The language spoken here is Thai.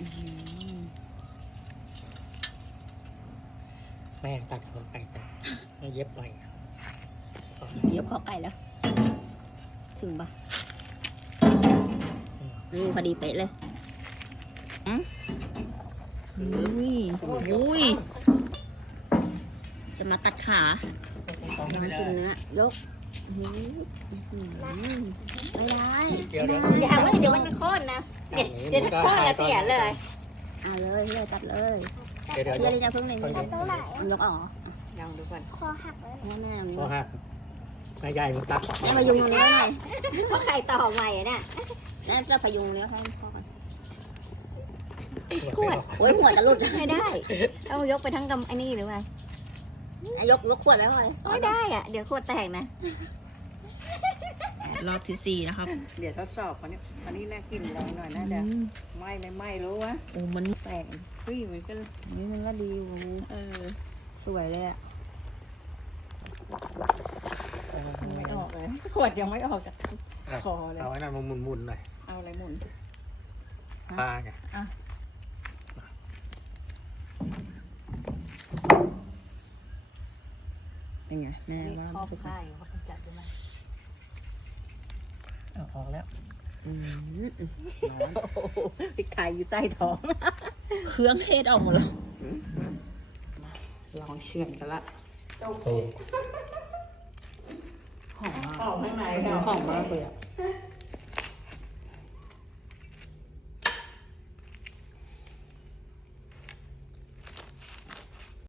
แม่ตัดหัวไก่ไปเย็บไปเย็บข้อไก่แล้ว ถึงปะพอดีเป๊ะเลยอุ้ยจะมาตัดขายังชิ้นเนื้อยกไม่ได้เดี๋ยวอย่าเว้ยเดี๋ยวมันโค่นนะเดี๋ยวโค่นแล้วเสียเลยเอาเลยเฮียตัดเลยเฮียจะเพิ่งเลยมันยกออกลองดูก่อนคอหักเลยแม่คอหักแม่ใหญ่มันตัดแม่พยุงตรงนี้หน่อยเพราะไข่ต่อใหม่เนี่ยแม่จะพยุงเนี้ยให้พ่อก่อนขวดโอ้ยหัวจะหลุดไม่ได้ต้องยกไปทั้งกำไอ้นี่หรือไงยกขวดแล้วเลยไม่ได้อ่ะเดี๋ยวขวดแตกนะรอบที่4นะครับเดี๋ยวทดสอบอันนี้น่ากินแรงหน่อยนะเดี๋ยวไม่รู้วะโอ้มันแตกมันก็นี่มันก็ดีสวยเลยอ่ะไม่ออกเลยขวดยังไม่ออกจากคอเลยเอาไว้นั่นมาหมุนหน่อยเอาอะไรหมุนปลาไงเป็นไงแม่ว่าครอบผ้าอยู่เขาจัดใช่ไหมออกแล้วพริกไทยอยู่ใต้ท้องเครื่องเทศออกหมดแล้วลองเชื่อนกันละสูงหอมมากออกข้างในหอมมากเลยอ่ะ